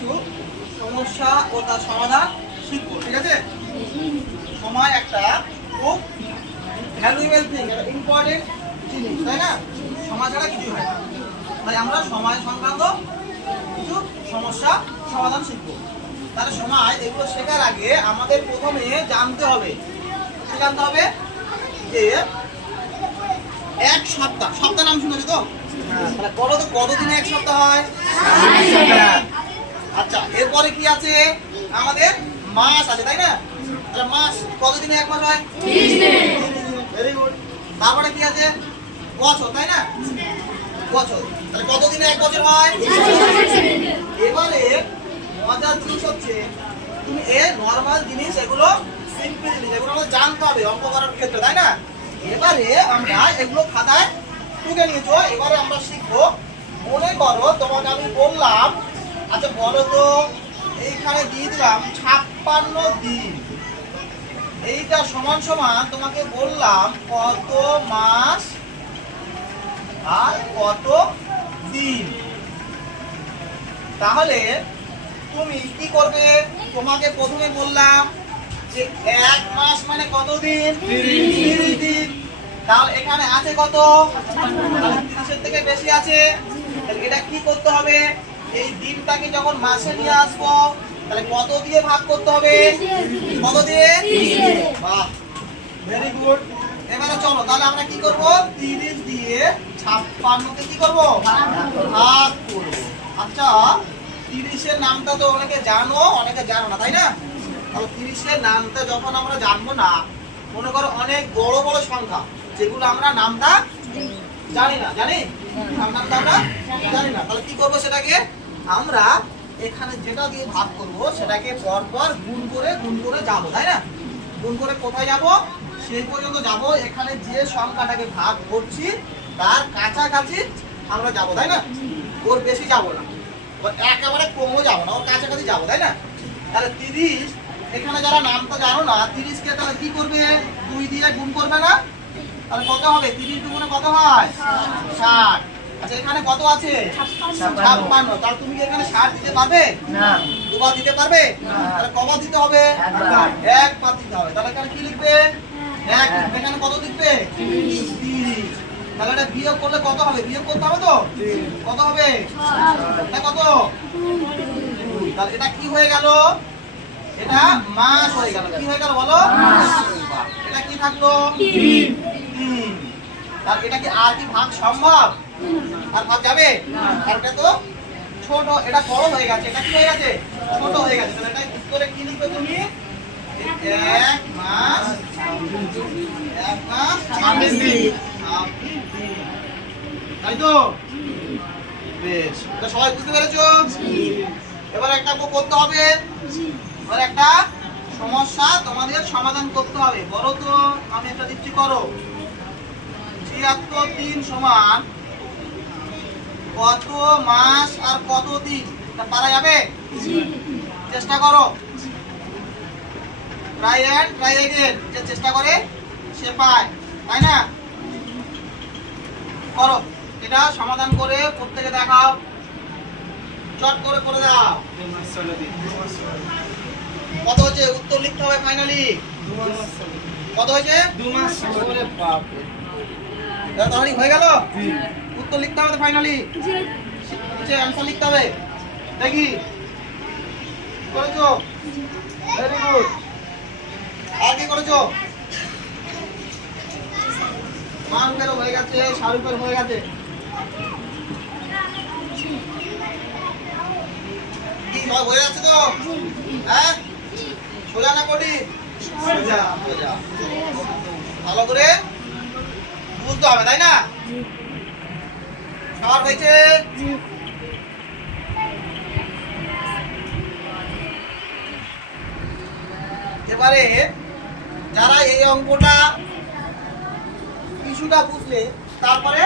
কিছু সমস্যা ও তার সমাধান শিখবো, ঠিক আছে? সময় একটা খুব ভ্যালুয়েবল থিং, একটা ইম্পর্টেন্ট জিনিস, তাই না? সময় ছাড়া কিছুই হয় না। তাই আমরা সময় সংক্রান্ত কিছু সমস্যা সমাধান শিখবো। তাহলে সময় এগুলো শেখার আগে আমাদের প্রথমে জানতে হবে, কি জানতে হবে? যে এক সপ্তাহ, সপ্তাহ নাম শুনেছো তো? তাহলে বলো তো কতদিনে এক সপ্তাহ হয়? আচ্ছা, এরপরে কি আছে? আমাদের মাস আছে, তাই না? তাহলে মাস কতদিনে এক মাস হয়? 30 দিনে। Very good. তারপরে কি আছে? বছর, তাই না? বছর। তাহলে কতদিনে এক বছর হয়? এবারে মজার জিনিস হচ্ছে, তুমি নরমাল জিনিস, এগুলো সিম্পল জিনিস, এগুলো আমাদের জানতে হবে অঙ্ক করার ক্ষেত্রে, তাই না? এবারে আমরা এগুলো খাতায় টুকে নিয়েছো, এবারে আমরা শিখবো। মনে করো তোমাকে আমি বললাম, আচ্ছা বলো তো এইখানে দিয়ে দিলাম 56 দিন, এইটা সমান সমান তোমাকে বললাম কত মাস আর কত দিন। তাহলে তুমি কি করবে? তোমাকে প্রথমে বললাম যে এক মাস মানে কত দিন? 30 দিন। তাহলে এখানে আছে কত? 30 থেকে বেশি আছে। তাহলে এটা কি করতে হবে? এই দিনটাকে যখন মাসে নিয়ে আসবো, তাহলে কত দিয়ে ভাগ করতে হবে? কত দিয়ে? 30। বাহ, ভেরি গুড। এবারে চলো তাহলে আমরা কি করব? 30 দিয়ে 56 কে কি করব? ভাগ করব। আচ্ছা, 30 এর নামটা তো অনেকে জানো, অনেকে জানো না, তাই না? তাহলে 30 এর নামটা যখন আমরা জানবো না, মনে করো অনেক বড় বড় সংখ্যা যেগুলো আমরা নামটা জানি না, জানি নামটা আমরা জানি না, তাহলে কি করব? সেটাকে আমরা এখানে যেটা দিয়ে ভাগ করব সেটাকে পরপর গুণ করে যাব, তাই না? গুণ করে কোথায় যাব? সেই পর্যন্ত যাব, এখানে যে সংখ্যাটাকে ভাগ করছি তার কাছাকাছি আমরা যাব, তাই না? ওর বেশি যাব না, ওর একেবারে কমও যাব না, ওর কাছাকাছি যাব, তাই না? তাহলে 30, এখানে যারা নামটা জানো না, 30 কে তাহলে কি করবে? 2 দিয়ে গুণ করবে না? তাহলে কত হবে? 30 দুগুণে কত হয়? 60। আচ্ছা, এখানে কত আছে? 56। তাহলে তুমি কি এখানে 60 দিতে পারবে? না। দুবার দিতে পারবে? তাহলে কবার দিতে হবে? একবার দিতে হবে। তাহলে এখানে কি লিখবে? এক। এখানে কত লিখবে? 30। তাহলে এটা বিয়োগ করলে কত হবে? বিয়োগ করতে হবে তো? কত হবে? এটা কত? 2। তাহলে এটা কি হয়ে গেল? এটা মাস হয়ে গেল। কি হয়ে গেল বলো? এটা কি থাকলো? 3। তাহলে এটা কি আর কি ভাগ সম্ভব? আর ভাগ যাবে? আর এটা তো ছোট, এটা বড় হয়ে গেছে, এটা কি হয়ে গেছে? ছোট হয়ে গেছে। তাহলে এটা উত্তরে কি লিখবে তুমি? এক মাস 26 দিন। তাই তো? বেশ, এটা সবাই বুঝতে পেরেছো? এবার একটা করতে হবে, এবার একটা সমস্যা তোমাদের সমাধান করতে হবে। বলো তো, আমি একটা দিচ্ছি, করো। 76 দিন সমান কত মাস আর কত দিন? এটা পারা যাবে? চেষ্টা করো। Try again. যে চেষ্টা করে সে পায়, তাই না? করো, এটা সমাধান করে প্রত্যেকে দেখাও, চট করে দাও। কত হয়েছে? উত্তর লিখতে হবে ফাইনালি। কত হয়েছে? 2 মাস। ওরে বাপ রে, তাহলে হয়ে গেল? উত্তর লিখতে হবে ফাইনালি, অ্যানসার লিখতে হবে। দেখি করেছো? Very good. আর কি করেছো? মানবেরও হয়ে গেছে, শাহরুখের হয়ে গেছে। কি সব হয়ে যাচ্ছে তো? হ্যাঁ, সোজা না করি? সোজা। ভালো করে বুঝতে হবে, তাই না? সবার হয়েছে? এবারে যারা এই অঙ্কটা কিছুটা বুঝলে, তারপরে